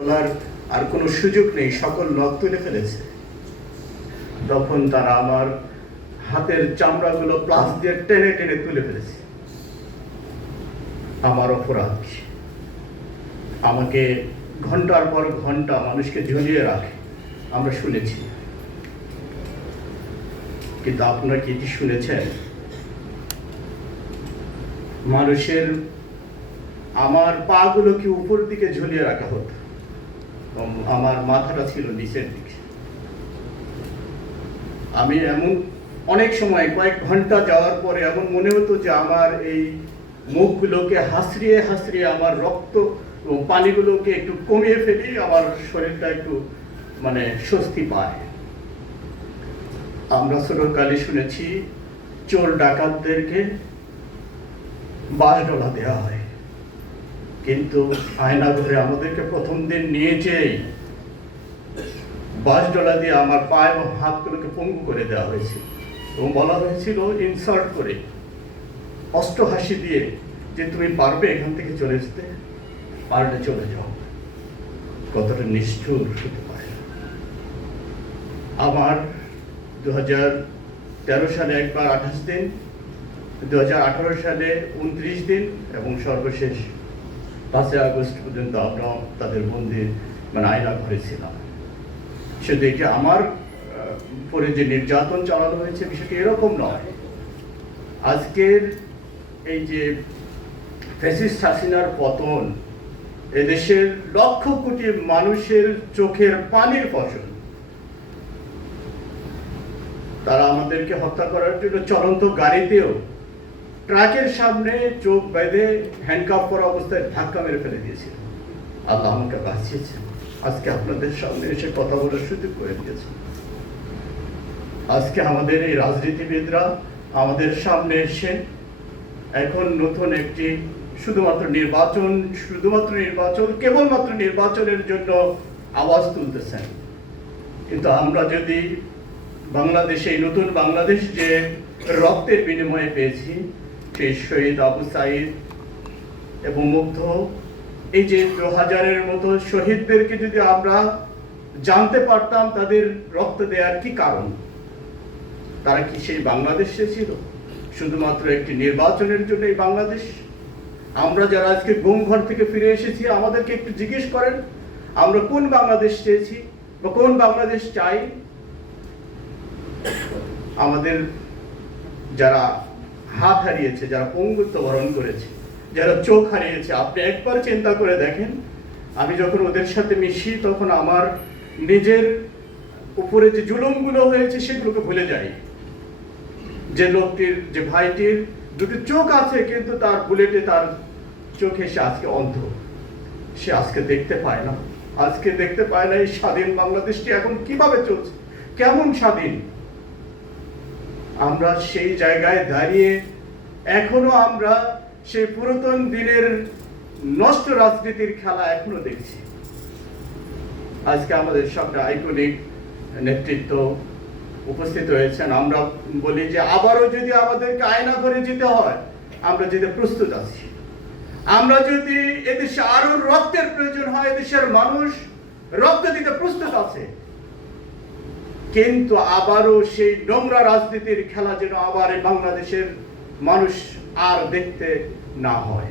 বলার আর কোনো সুযোগ নেই, সকল নখ তুলে ফেলেছে। তখন তারা আমার হাতের চামড়াগুলো প্লাস দিয়ে টেনে টেনে তুলে ফেলেছে। আমার অপরাধ কি? আমাকে ঘন্টার পর ঘন্টা মানুষকে ঝুলিয়ে রাখে, আমরা শুনেছি। কিন্তু আপনারা কি শুনেছেন? মানুষের আমার পা গুলোকে উপর দিকে ঝুলিয়ে রাখা হতো, আমার মাথাটা ছিল নিচের দিকে। আমি এমন অনেক সময় কয়েক ঘন্টা যাওয়ার পরে এমন মনে হতো যে আমার এই মুখগুলোকে হাসড়িয়ে হাসড়িয়ে আমার রক্ত এবং পানিগুলোকে একটু কমিয়ে ফেলি, আমার শরীরটা একটু স্বস্তি পায়। আমরা ছোটকালে শুনেছি চোর ডাকাতদেরকে বাঁশ ডলা দেওয়া হয়, কিন্তু আয়না ঘরে আমাদেরকে প্রথম দিন নিয়েছেই বাঁশ ডলা দিয়ে আমার পা এবং হাতগুলোকে পঙ্গু করে দেওয়া হয়েছিল এবং বলা হয়েছিল ইনসাল্ট করে, অষ্ট হাসি দিয়ে, যে তুমি পারবে এখান থেকে চলে যেতে, পারলে চলে যাও। কতটা নিষ্ঠুর হতে পারে। আমার 2013 সালে একবার 28 দিন, 2018 সালে 29 দিন এবং সর্বশেষ 5 আগস্ট পর্যন্ত আমরা তাদের বন্দি আয়না ঘরেছিলাম। শুধু এটি আমার পরে যে নির্যাতন চালানো হয়েছে বিষয়টি এরকম নয়। আজকের এই যে ফ্যাসিস্ট হাসিনার পতন এদেশের লক্ষ কোটি মানুষের চোখের পানির ফসল। তারা আমাদেরকে হত্যা করার জন্য চলন্ত গাড়িতেও ট্রাকের সামনে চোখ বেঁধে হ্যান্ডকাপ করা অবস্থায় ধাক্কা মেরে ফেলে দিয়েছিল। আল্লাহ আমাকে বাঁচিয়েছে, আজকে আপনাদের সামনে এসে কথা বলার সুযোগ করে দিয়েছে। আজকে আমাদের এই রাজনীতিবিদরা আমাদের সামনে এসে এখন নতুন একটি শুধুমাত্র নির্বাচন কেবলমাত্র নির্বাচনের জন্য আওয়াজ তুলতেছেন। কিন্তু আমরা যদি বাংলাদেশে, এই নতুন বাংলাদেশ যে রক্তের বিনিময়ে পেয়েছি, সেই শহীদ আবু সাঈদ এবং মুগ্ধ, এই যে 2000-এর মতো শহীদদেরকে যদি আমরা জানতে পারতাম তাদের রক্ত দেওয়ার কি কারণ, তারা কি সেই বাংলাদেশে ছিল শুধুমাত্র একটি নির্বাচনের জন্য এই বাংলাদেশ? আমরা যারা আজকে গুম ঘর থেকে ফিরে এসেছি, আমাদেরকে একটু জিজ্ঞেস করেন আমরা কোন বাংলাদেশ চেয়েছি বা কোন বাংলাদেশ চাই? আমাদের যারা হাত হারিয়েছে, যারা পঙ্গুত্ব বরণ করেছে, যারা চোখ হারিয়েছে, আপনি একবার চিন্তা করে দেখেন। আমি যখন ওদের সাথে মিশি তখন আমার নিজের উপরে যে জুলুমগুলো হয়েছে সেগুলোকে ভুলে যাই। যে লোকটির, যে ভাইটির দুটি চোখ আছে কিন্তু তার বুলেটে তার চোখে সে আজকে অন্ধ, সে আজকে দেখতে পায় না। আজকে দেখতে পায় না এই স্বাধীন বাংলাদেশটি এখন কিভাবে চলছে, কেমন স্বাধীন। আমরা সেই জায়গায় দাঁড়িয়ে এখনো আমরা সেই পুরাতন দিনের নষ্ট রাজনীতির খেলা এখনো দেখছি। আজকে আমাদের সবটা আইকনিক নেতৃত্ব উপস্থিত হয়েছেন। আমরা বলি যে আবারও যদি আমাদেরকে আয়না ঘরে যেতে হয়, আমরা যেতে প্রস্তুত আছি। আমরা যদি এদেশে আরো রক্তের প্রয়োজন হয়, এদেশের মানুষ রক্ত দিতে প্রস্তুত আছে। কিন্তু আবারও সেই নোংরা রাজনীতির খেলা যেন আবার এই বাংলাদেশের মানুষ আর দেখতে না হয়।